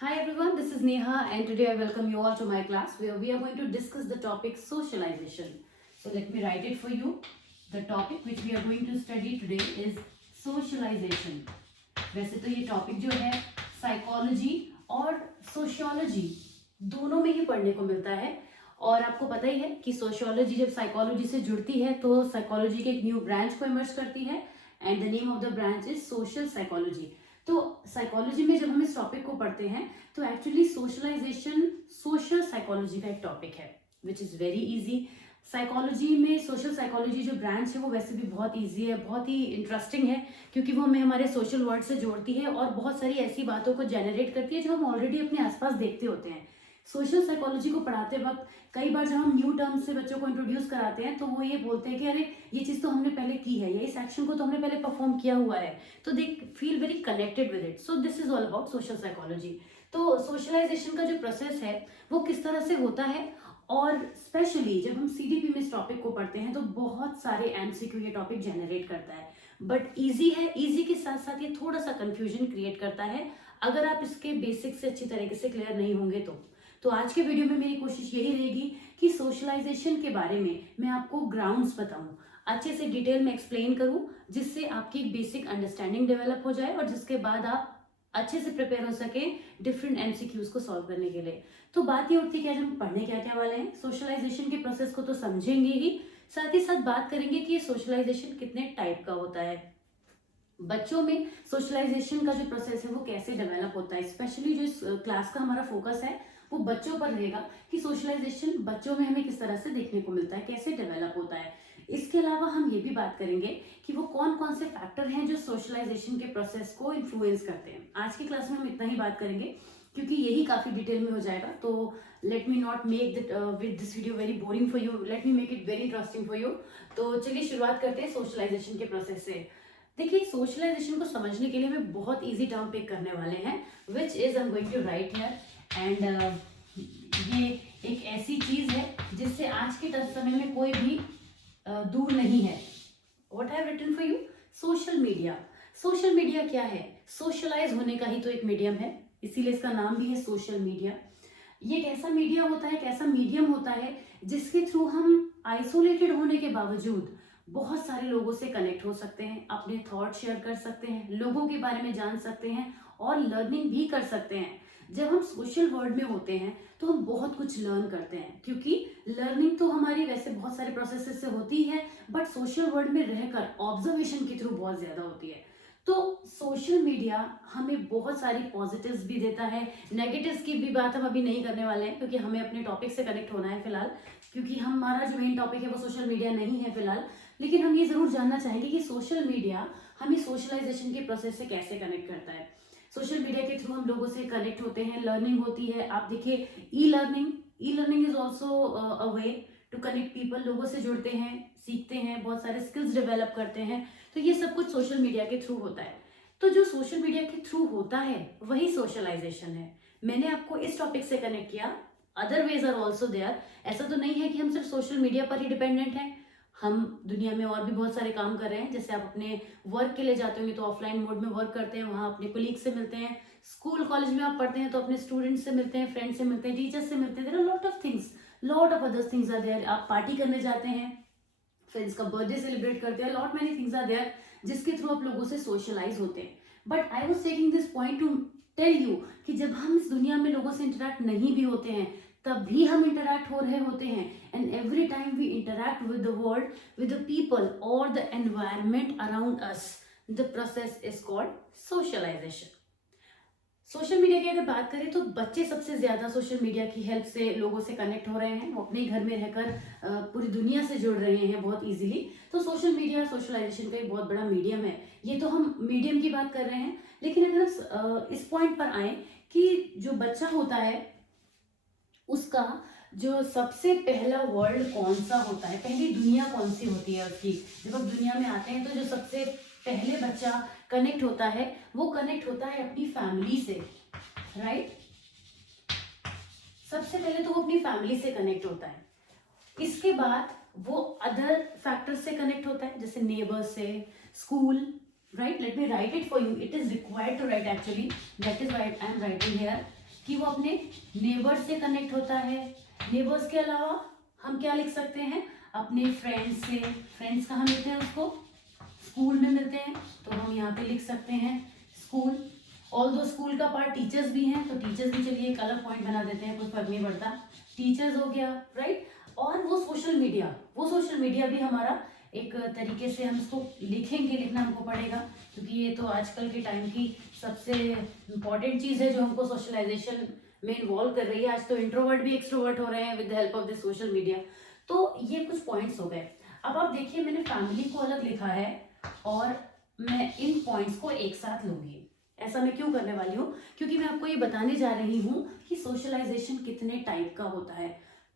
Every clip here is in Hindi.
Hi everyone, this is Neha and today I welcome you all to my class where we are going to discuss the topic socialization. So let me write it for you. The topic which we are going to study today is socialization. वैसे तो ये टॉपिक जो है साइकोलॉजी और सोशियोलॉजी दोनों में ही पढ़ने को मिलता है और आपको पता ही है कि सोशियोलॉजी जब साइकोलॉजी से जुड़ती है तो साइकोलॉजी के एक न्यू ब्रांच को इमर्ज करती है and the name of the branch is social psychology. तो साइकोलॉजी में जब हम इस टॉपिक को पढ़ते हैं तो एक्चुअली सोशलाइजेशन सोशल साइकोलॉजी का एक टॉपिक है which is very easy. Psychology में सोशल साइकोलॉजी जो ब्रांच है वो वैसे भी बहुत इजी है, बहुत ही इंटरेस्टिंग है क्योंकि वो हमें हमारे सोशल वर्ल्ड से जोड़ती है और बहुत सारी ऐसी बातों को जनरेट करती है जो हम ऑलरेडी अपने आसपास देखते होते हैं। सोशल साइकोलॉजी को पढ़ाते वक्त कई बार जब हम न्यू टर्म्स से बच्चों को इंट्रोड्यूस कराते हैं तो वो ये बोलते हैं कि अरे ये चीज़ तो हमने पहले की है या इस एक्शन को तो हमने पहले परफॉर्म किया हुआ है, तो they feel very connected with it. So this is all about social psychology. तो सोशलाइजेशन का जो प्रोसेस है वो किस तरह से होता है और स्पेशली जब हम सीडीपी में इस टॉपिक को पढ़ते हैं तो बहुत सारे एमसीक्यू ये टॉपिक जनरेट करता है, बट ईजी है। ईजी के साथ साथ ये थोड़ा सा कंफ्यूजन क्रिएट करता है अगर आप इसके बेसिक्स से अच्छी तरीके से क्लियर नहीं होंगे तो आज के वीडियो में मेरी कोशिश यही रहेगी कि सोशलाइजेशन के बारे में मैं आपको ग्राउंड्स बताऊं, अच्छे से डिटेल में एक्सप्लेन करूं जिससे आपकी एक बेसिक अंडरस्टैंडिंग डेवलप हो जाए और जिसके बाद आप अच्छे से प्रिपेयर हो सके डिफरेंट एमसीक्यूज को सॉल्व करने के लिए। तो बात ये उठती है कि आज हम पढ़ने क्या क्या वाले हैं। सोशलाइजेशन के प्रोसेस को तो समझेंगे ही, साथ ही साथ बात करेंगे कि ये सोशलाइजेशन कितने टाइप का होता है, बच्चों में सोशलाइजेशन का जो प्रोसेस है वो कैसे डेवलप होता है। स्पेशली जो इस क्लास का हमारा फोकस है वो बच्चों पर रहेगा कि सोशलाइजेशन बच्चों में हमें किस तरह से देखने को मिलता है, कैसे डेवलप होता है। इसके अलावा हम ये भी बात करेंगे कि वो कौन कौन से फैक्टर हैं जो सोशलाइजेशन के प्रोसेस को इन्फ्लुएंस करते हैं। आज की क्लास में हम इतना ही बात करेंगे क्योंकि यही काफी डिटेल में हो जाएगा। तो let me not make with this video very boring for you, let me make it very interesting for you. तो चलिए शुरुआत करते हैं सोशलाइजेशन के प्रोसेस से। देखिए सोशलाइजेशन को समझने के लिए हमें बहुत इजी टर्म पिक करने वाले हैं which is I am going to write here and ये एक ऐसी चीज है जिससे आज के समय में कोई भी दूर नहीं है। What I have written for you, social media. Social media क्या है? सोशलाइज होने का ही तो एक मीडियम है, इसीलिए इसका नाम भी है सोशल मीडिया। ये एक ऐसा मीडिया होता है, एक ऐसा मीडियम होता है जिसके थ्रू हम आइसोलेटेड होने के बावजूद बहुत सारे लोगों से कनेक्ट हो सकते हैं, अपने थॉट शेयर कर सकते हैं, लोगों के बारे में जान सकते हैं और लर्निंग भी कर सकते हैं। जब हम सोशल वर्ल्ड में होते हैं तो हम बहुत कुछ लर्न करते हैं क्योंकि लर्निंग तो हमारी वैसे बहुत सारे प्रोसेसेस से होती है बट सोशल वर्ल्ड में रहकर ऑब्जर्वेशन के थ्रू बहुत ज्यादा होती है। तो सोशल मीडिया हमें बहुत सारी पॉजिटिव्स भी देता है, नेगेटिव्स की भी बात हम अभी नहीं करने वाले हैं क्योंकि हमें अपने टॉपिक से कनेक्ट होना है फिलहाल, क्योंकि हमारा जो मेन टॉपिक है वो सोशल मीडिया नहीं है फिलहाल। लेकिन हम ये जरूर जानना चाहेंगे कि सोशल मीडिया हमें सोशलाइजेशन के प्रोसेस से कैसे कनेक्ट करता है। सोशल मीडिया के थ्रू हम लोगों से कनेक्ट होते हैं, लर्निंग होती है। आप देखिए e learning is also a way to connect people, लोगों से जुड़ते हैं, सीखते हैं, बहुत सारे स्किल्स डेवलप करते हैं। तो ये सब कुछ सोशल मीडिया के थ्रू होता है। तो जो सोशल मीडिया के थ्रू होता है वही सोशलाइजेशन है। मैंने आपको इस टॉपिक से कनेक्ट किया, other ways are also there. ऐसा तो नहीं है कि हम सिर्फ सोशल मीडिया पर ही डिपेंडेंट हैं, हम दुनिया में और भी बहुत सारे काम कर रहे हैं। जैसे आप अपने वर्क के लिए जाते होंगे तो ऑफलाइन मोड में वर्क करते हैं, वहाँ अपने कोलीग से मिलते हैं। स्कूल कॉलेज में आप पढ़ते हैं तो अपने स्टूडेंट्स से मिलते हैं, फ्रेंड्स से मिलते हैं, टीचर्स से मिलते हैं। There are lot of things, lot of other things are there. आप पार्टी करने जाते हैं, फ्रेंड्स का बर्थडे सेलिब्रेट करते हैं, lot many things are there जिसके थ्रू आप लोगों से सोशलाइज होते हैं। But I was taking this point to tell you कि जब हम इस दुनिया में लोगों से इंटरेक्ट नहीं भी होते हैं तब भी हम इंटरेक्ट हो रहे होते हैं। And every time we interact with the world, with the people और the environment around us, the process is called socialization. Social media की अगर बात करें तो बच्चे सबसे ज्यादा सोशल मीडिया की हेल्प से लोगों से कनेक्ट हो रहे हैं, वो अपने घर में रहकर पूरी दुनिया से जुड़ रहे हैं बहुत इजीली। तो सोशल मीडिया सोशलाइजेशन का एक बहुत बड़ा मीडियम है। ये तो हम मीडियम की बात कर रहे हैं, लेकिन अगर हम इस पॉइंट पर आए कि जो बच्चा होता है उसका जो सबसे पहला वर्ल्ड कौन सा होता है, पहली दुनिया कौन सी होती है उसकी। जब आप दुनिया में आते हैं तो जो सबसे पहले बच्चा कनेक्ट होता है वो कनेक्ट होता है अपनी फैमिली से, राइट। सबसे पहले तो वो अपनी फैमिली से कनेक्ट होता है, इसके बाद वो अदर फैक्टर्स से कनेक्ट होता है जैसे नेबर्स से, school, right. Let me write it for you, it is required to write actually, that is why I am writing here. कि वो अपने नेबर्स से कनेक्ट होता है। नेबर्स के अलावा हम क्या लिख सकते हैं, अपने फ्रेंड्स से। फ्रेंड्स कहाँ मिलते हैं उसको, स्कूल में मिलते हैं, तो हम यहाँ पे लिख सकते हैं स्कूल। ऑल दो स्कूल का पार्ट टीचर्स भी हैं, तो टीचर्स भी चलिए एक अलग पॉइंट बना देते हैं, कोई फर्क नहीं पड़ता, टीचर्स हो गया, राइट। और वो सोशल मीडिया भी हमारा एक तरीके से हम इसको लिखेंगे, लिखना हमको पड़ेगा, क्योंकि ये तो आजकल के टाइम की सबसे इम्पॉर्टेंट चीज़ है जो हमको सोशलाइजेशन में इन्वॉल्व कर रही है। आज तो इंट्रोवर्ट भी एक्सट्रोवर्ट हो रहे हैं with the help of this social media. तो ये कुछ पॉइंट्स हो गए। अब आप देखिए, मैंने फैमिली को अलग लिखा है और मैं इन पॉइंट्स को एक साथ लूंगी। ऐसा मैं क्यों करने वाली हूँ, क्योंकि मैं आपको ये बताने जा रही हूँ कि सोशलाइजेशन कितने टाइप का होता है।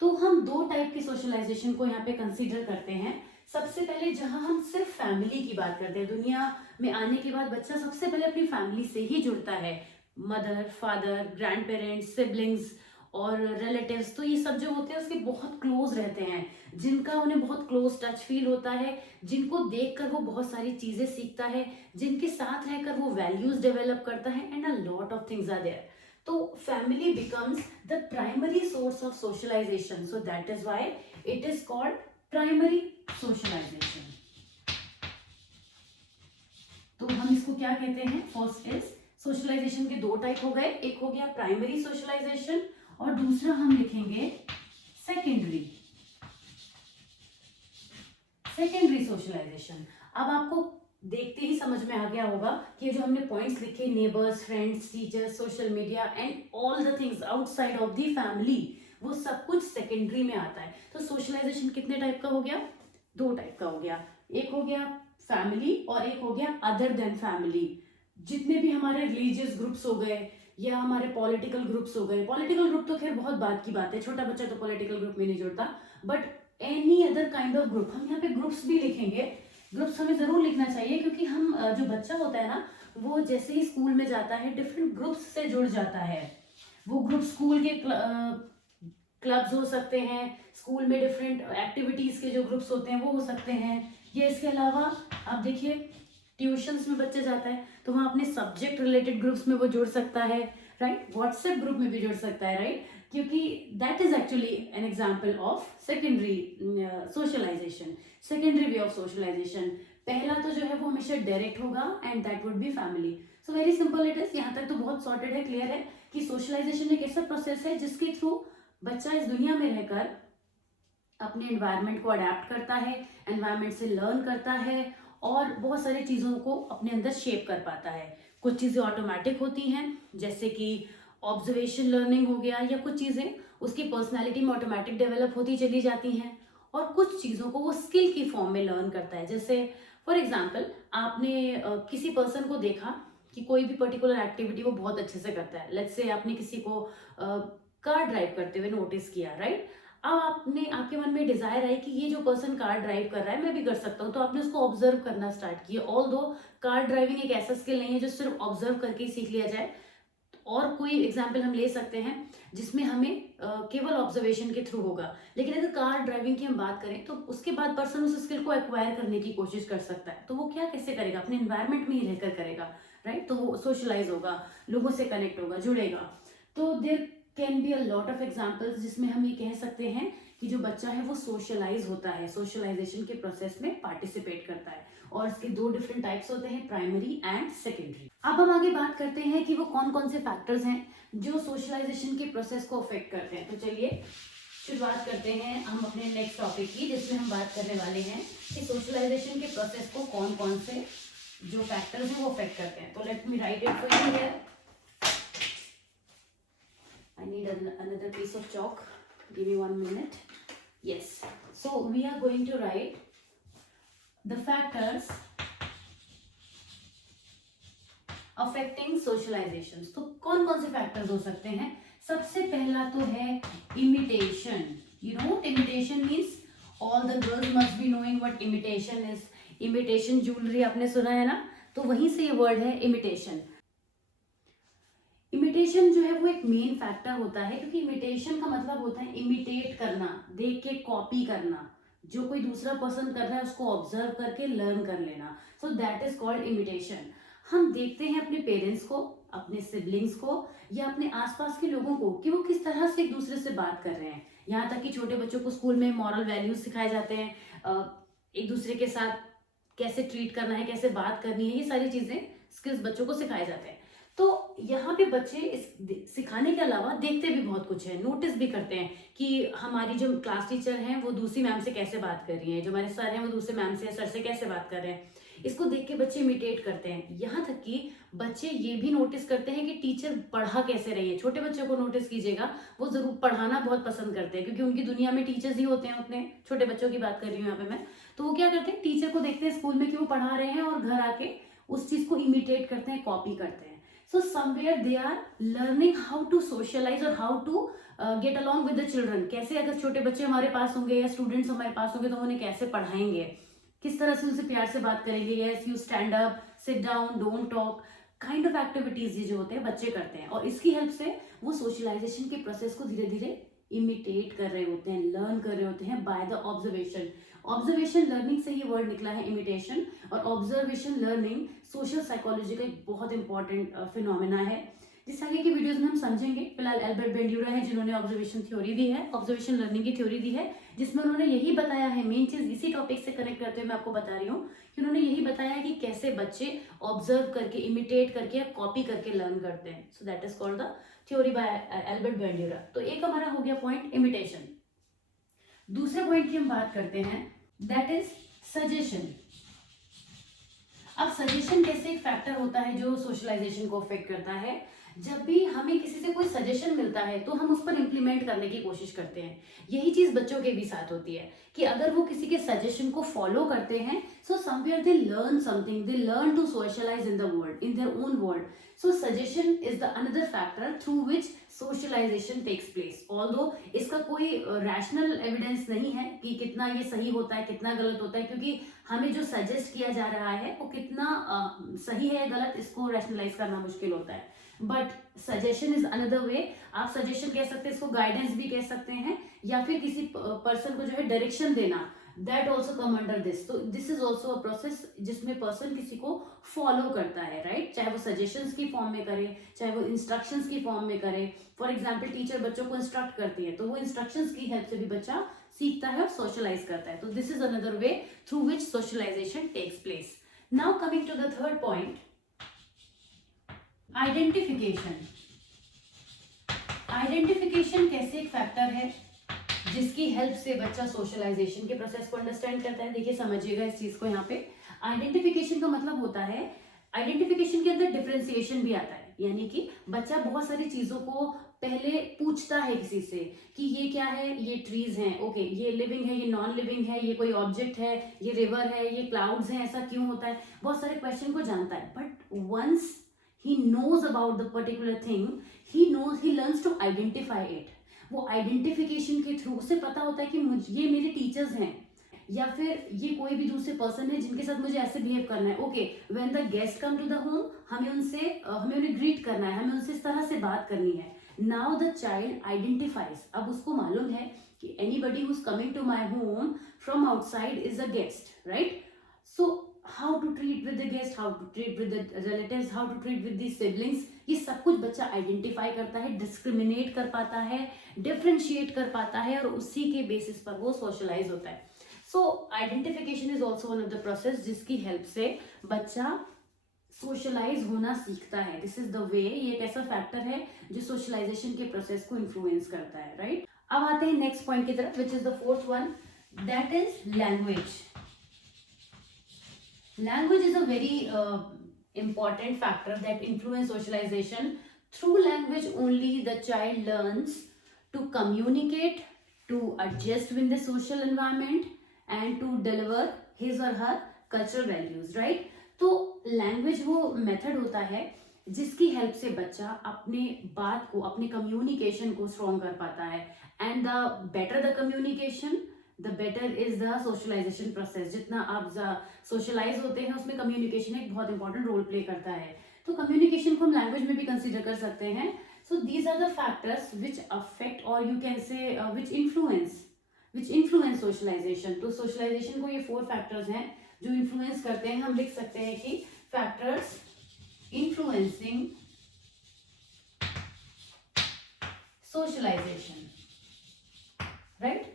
तो हम दो टाइप की सोशलाइजेशन को यहाँ पे कंसीडर करते हैं। सबसे पहले जहां हम सिर्फ फैमिली की बात करते हैं, दुनिया में आने के बाद बच्चा सबसे पहले अपनी फैमिली से ही जुड़ता है, mother, father, grand parents, siblings और रिलेटिव्स। तो ये सब जो होते हैं उसके बहुत क्लोज रहते हैं, जिनका उन्हें बहुत क्लोज टच फील होता है, जिनको देखकर वो बहुत सारी चीजें सीखता है, जिनके साथ रहकर वो वैल्यूज डेवलप करता है, and a lot of things are there. तो family becomes the primary source of socialization, so that is why it is called primary socialization. तो हम इसको क्या कहते हैं, फर्स्ट इज सोशलाइजेशन के दो टाइप हो गए, एक हो गया प्राइमरी सोशलाइजेशन और दूसरा हम लिखेंगे सेकेंडरी सोशलाइजेशन। अब आपको देखते ही समझ में आ गया होगा कि जो हमने पॉइंट्स लिखे, neighbours, friends, teachers, social media and all the things outside of the family, वो सब कुछ सेकेंडरी में आता है। तो सोशलाइजेशन कितने टाइप का हो गया, दो टाइप का हो गया, एक हो गया फैमिली और एक हो गया अदर देन फैमिली। जितने भी हमारे रिलीजियस ग्रुप्स हो गए या हमारे पॉलिटिकल ग्रुप्स हो गए, पॉलिटिकल ग्रुप तो खैर बहुत बात की बात है, छोटा बच्चा तो पॉलिटिकल ग्रुप में नहीं जुड़ता, but any other kind of group, हम यहाँ पे ग्रुप्स भी लिखेंगे। ग्रुप्स हमें जरूर लिखना चाहिए, क्योंकि हम जो बच्चा होता है ना, वो जैसे ही स्कूल में जाता है डिफरेंट ग्रुप्स से जुड़ जाता है। वो ग्रुप स्कूल के क्लब्स हो सकते हैं, स्कूल में डिफरेंट एक्टिविटीज के जो ग्रुप्स होते हैं वो हो सकते हैं। ये इसके अलावा आप देखिए, ट्यूशंस में बच्चा जाता है तो वहाँ अपने सब्जेक्ट रिलेटेड ग्रुप्स में वो जुड़ सकता है, राइट। व्हाट्सएप ग्रुप में भी जुड़ सकता है, राइट, क्योंकि that is actually an example of secondary socialisation, secondary way of socialisation. पहला तो जो है वो हमेशा डायरेक्ट होगा and that would be family. So very simple it is, यहाँ तक तो बहुत सॉर्टेड है, क्लियर है कि सोशलाइजेशन एक ऐसा प्रोसेस है जिसके थ्रू बच्चा इस दुनिया में रहकर अपने एनवायरनमेंट को अडेप्ट करता है, एनवायरनमेंट से लर्न करता है और बहुत सारी चीज़ों को अपने अंदर शेप कर पाता है। कुछ चीज़ें ऑटोमेटिक होती हैं, जैसे कि ऑब्जर्वेशन लर्निंग हो गया, या कुछ चीज़ें उसकी पर्सनैलिटी में ऑटोमेटिक डेवलप होती चली जाती हैं, और कुछ चीज़ों को वो स्किल की फॉर्म में लर्न करता है। जैसे फॉर एग्जाम्पल, आपने किसी पर्सन को देखा कि कोई भी पर्टिकुलर एक्टिविटी वो बहुत अच्छे से करता है, लेट्स से आपने किसी को कार ड्राइव करते हुए नोटिस किया, राइट। अब आपके मन में डिजायर आई कि ये जो पर्सन कार ड्राइव कर रहा है मैं भी कर सकता हूँ, तो आपने उसको ऑब्जर्व करना स्टार्ट किया। ऑल दो कार ड्राइविंग एक ऐसा स्किल नहीं है जो सिर्फ ऑब्जर्व करके ही सीख लिया जाए। और कोई एग्जाम्पल हम ले सकते हैं जिसमें हमें केवल ऑब्जर्वेशन के थ्रू होगा, लेकिन अगर कार ड्राइविंग की हम बात करें तो उसके बाद पर्सन उस स्किल को एक्वायर करने की कोशिश कर सकता है। तो वो क्या कैसे करेगा, अपने एनवायरनमेंट में ही रहकर करेगा, राइट। तो वो सोशलाइज होगा, लोगों से कनेक्ट होगा, जुड़ेगा। तो there can be a lot of examples जिसमें हम ये कह सकते हैं कि जो बच्चा है वो सोशलाइज होता है, सोशलाइजेशन के प्रोसेस में पार्टिसिपेट करता है। और इसके दो डिफरेंट टाइप्स होते हैं, प्राइमरी एंड सेकेंडरी। अब हम आगे बात करते हैं कि वो कौन कौन से फैक्टर्स हैं जो सोशलाइजेशन के प्रोसेस को अफेक्ट करते हैं। तो चलिए शुरुआत करते हैं हम अपने नेक्स्ट टॉपिक की, जिसमें हम बात करने वाले हैं कि सोशलाइजेशन के प्रोसेस को कौन कौन से जो फैक्टर्स हैं वो अफेक्ट करते हैं। तो late me write it for you here. I need another piece of chalk. Give me 1 minute. Yes. So we are going to write the factors affecting socializations. तो कौन कौन से फैक्टर्स हो सकते हैं? सबसे पहला तो है imitation. You know what imitation means? All the girls must be knowing what imitation is. Imitation jewelry आपने सुना है ना? तो वहीं से ये वर्ड है imitation. इमिटेशन जो है वो एक मेन फैक्टर होता है, क्योंकि इमिटेशन का मतलब होता है इमिटेट करना, देख के कॉपी करना, जो कोई दूसरा पर्सन कर रहा है उसको ऑब्जर्व करके लर्न कर लेना। सो दैट इज कॉल्ड इमिटेशन। हम देखते हैं अपने पेरेंट्स को, अपने सिबलिंग्स को या अपने आसपास के लोगों को कि वो किस तरह से एक दूसरे से बात कर रहे हैं। यहाँ तक कि छोटे बच्चों को स्कूल में मॉरल वैल्यूज सिखाए जाते हैं, एक दूसरे के साथ कैसे ट्रीट करना है, कैसे बात करनी है, ये सारी चीजें स्किल्स बच्चों को सिखाए जाते हैं। तो यहाँ पे बच्चे इस सिखाने के अलावा देखते भी बहुत कुछ है, नोटिस भी करते हैं कि हमारी जो क्लास टीचर हैं वो दूसरी मैम से कैसे बात कर रही है, जो हमारे सर हैं वो दूसरे मैम से सर से कैसे बात कर रहे हैं। इसको देख के बच्चे इमिटेट करते हैं। यहाँ तक कि बच्चे ये भी नोटिस करते हैं कि टीचर पढ़ा कैसे रही है। छोटे बच्चों को नोटिस कीजिएगा, वो जरूर पढ़ाना बहुत पसंद करते हैं क्योंकि उनकी दुनिया में टीचर्स ही होते हैं। उतने छोटे बच्चों की बात कर रही हूँ यहाँ पे मैं। तो वो क्या करते हैं, टीचर को देखते हैं स्कूल में कि वो पढ़ा रहे हैं और घर आके उस चीज को इमिटेट करते हैं, कॉपी करते हैं। So somewhere they are learning how to socialize और how to get along with the children। कैसे अगर छोटे बच्चे हमारे पास होंगे या स्टूडेंट्स हमारे पास होंगे तो उन्हें कैसे पढ़ाएंगे, किस तरह से उनसे प्यार से बात करेंगे। Yes you stand up, sit down, don't talk, kind of activities ये जो होते हैं बच्चे करते हैं और इसकी हेल्प से वो सोशलाइजेशन के प्रोसेस को धीरे धीरे इमिटेट कर रहे होते हैं, लर्न कर रहे होते हैं by the observation. Observation learning से ही वर्ड निकला है इमिटेशन, और ऑब्जर्वेशन लर्निंग सोशल साइकोलॉजी का एक बहुत इंपॉर्टेंट फिनोमेना है जिस आगे की वीडियोस में हम समझेंगे। फिलहाल एल्बर्ट बेंड्यूरा है जिन्होंने ऑब्जर्वेशन थ्योरी दी है, ऑब्जर्वेशन लर्निंग की थ्योरी दी है, जिसमें उन्होंने यही बताया है। मेन चीज इसी टॉपिक से कनेक्ट करते हुए मैं आपको बता रही हूँ कि उन्होंने यही बताया है कि कैसे बच्चे ऑब्जर्व करके, इमिटेट करके या कॉपी करके लर्न करते हैं। So that is called the theory by Albert Bandura. तो एक हमारा हो गया पॉइंट इमिटेशन। दूसरे पॉइंट की हम बात करते हैं, दैट इज सजेशन। अब सजेशन कैसे एक फैक्टर होता है जो सोशलाइजेशन को अफेक्ट करता है। जब भी हमें किसी से कोई सजेशन मिलता है तो हम उस पर इम्प्लीमेंट करने की कोशिश करते हैं। यही चीज बच्चों के भी साथ होती है कि अगर वो किसी के सजेशन को फॉलो करते हैं, so somewhere they learn something, they learn to socialise in the world, in their own world. So suggestion is the another factor through which socialisation takes place. Although इसका कोई रैशनल एविडेंस नहीं है कि कितना ये सही होता है, कितना गलत होता है, क्योंकि हमें जो सजेस्ट किया जा रहा है वो कितना सही है गलत, इसको रैशनलाइज करना मुश्किल होता है। बट सजेशन इज अनदर वे। आप सजेशन कह सकते हैं, इसको गाइडेंस भी कह सकते हैं, या फिर किसी पर्सन को जो है डायरेक्शन देना, that also come under this. तो this is also a process जिसमें पर्सन किसी को फॉलो करता है, राइट? चाहे वो सजेशंस की फॉर्म में करे, चाहे वो इंस्ट्रक्शंस की फॉर्म में करे। फॉर एग्जाम्पल टीचर बच्चों को इंस्ट्रक्ट करती है तो वो इंस्ट्रक्शंस की हेल्प से भी बच्चा सीखता है और सोशलाइज करता है। तो this is another way through which socialisation takes place. Now coming to the third point, identification. Identification कैसे एक फैक्टर है जिसकी हेल्प से बच्चा सोशलाइजेशन के प्रोसेस को अंडरस्टैंड करता है। देखिए समझिएगा इस चीज को। यहाँ पे आइडेंटिफिकेशन का मतलब होता है, आइडेंटिफिकेशन के अंदर डिफरेंशिएशन भी आता है, यानी कि बच्चा बहुत सारी चीजों को पहले पूछता है किसी से कि ये क्या है, ये ट्रीज हैं, ओके, ये लिविंग है, ये नॉन लिविंग है, ये कोई ऑब्जेक्ट है, ये रिवर है, ये क्लाउड्स हैं, ऐसा क्यों होता है, बहुत सारे क्वेश्चन को जानता है। But once he knows about the particular thing, he learns to identify it। वो आइडेंटिफिकेशन के थ्रू उसे पता होता है कि ये मेरे टीचर्स हैं या फिर ये कोई भी दूसरे पर्सन है जिनके साथ मुझे ऐसे बिहेव करना है। Okay, when the guest come to the home, हमें उन्हें ग्रीट करना है, हमें उनसे इस तरह से बात करनी है। Now the child identifies. अब उसको मालूम है कि anybody who is coming to my home from outside is a guest, right? So how to treat with the guest, how to treat with the relatives, how to treat with the siblings, ये सब कुछ बच्चा आइडेंटिफाई करता है, डिस्क्रिमिनेट कर पाता है, डिफरेंशिएट कर पाता है और उसी के बेसिस पर वो सोशलाइज होता है। सो identification is also one of the process जिसकी हेल्प से बच्चा सोशलाइज होना सीखता है। This is the way. ये एक ऐसा फैक्टर है जो सोशलाइजेशन के प्रोसेस को इन्फ्लुएंस करता है, राइट? अब आते हैं नेक्स्ट पॉइंट की तरफ, which is the fourth one, that is language. Language is a very important factor that influence socialization. Through language only the child learns to communicate, to adjust with the social environment and to deliver his or her cultural values, right? तो language वो method होता है जिसकी हेल्प से बच्चा अपने बात को, अपने कम्युनिकेशन को स्ट्रॉन्ग कर पाता है। And the better the communication, the better is the socialisation process. जितना आप सोशलाइज होते हैं उसमें कम्युनिकेशन एक बहुत इंपॉर्टेंट रोल प्ले करता है। तो कम्युनिकेशन को हम लैंग्वेज में भी कंसीडर कर सकते हैं। So these are the factors which affect or you can say which influence socialization. तो सोशलाइजेशन को ये 4 फैक्टर्स हैं जो इन्फ्लुएंस करते हैं। हम लिख सकते हैं कि फैक्टर्स इन्फ्लुएंसिंग सोशलाइजेशन, राइट।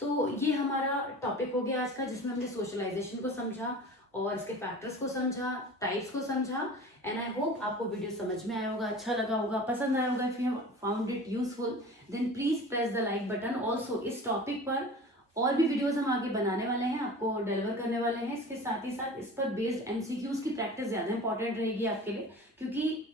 तो ये हमारा टॉपिक हो गया आज का, जिसमें हमने सोशलाइजेशन को समझा और इसके फैक्टर्स को समझा, टाइप्स को समझा। एंड आई होप आपको वीडियो समझ में आया होगा, अच्छा लगा होगा, पसंद आया होगा। If you have found it useful then please press the like button. Also इस टॉपिक पर और भी वीडियोस हम आगे बनाने वाले हैं, आपको डिलीवर करने वाले हैं। इसके साथ ही साथ इस पर बेस्ड एमसीक्यूज की प्रैक्टिस ज्यादा इंपॉर्टेंट रहेगी आपके लिए, क्योंकि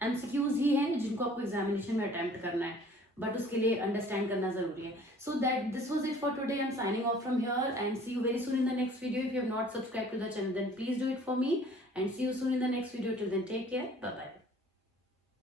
एमसीक्यूज ही हैं जिनको आपको एग्जामिनेशन में अटेम्प्ट करना है, बट उसके लिए अंडरस्टैंड करना जरूरी है। So that this was it for today. I'm signing off from here and see you very soon in the next video. If you have not subscribed to the channel, then please do it for me and see you soon in the next video. Till then, take care. Bye bye.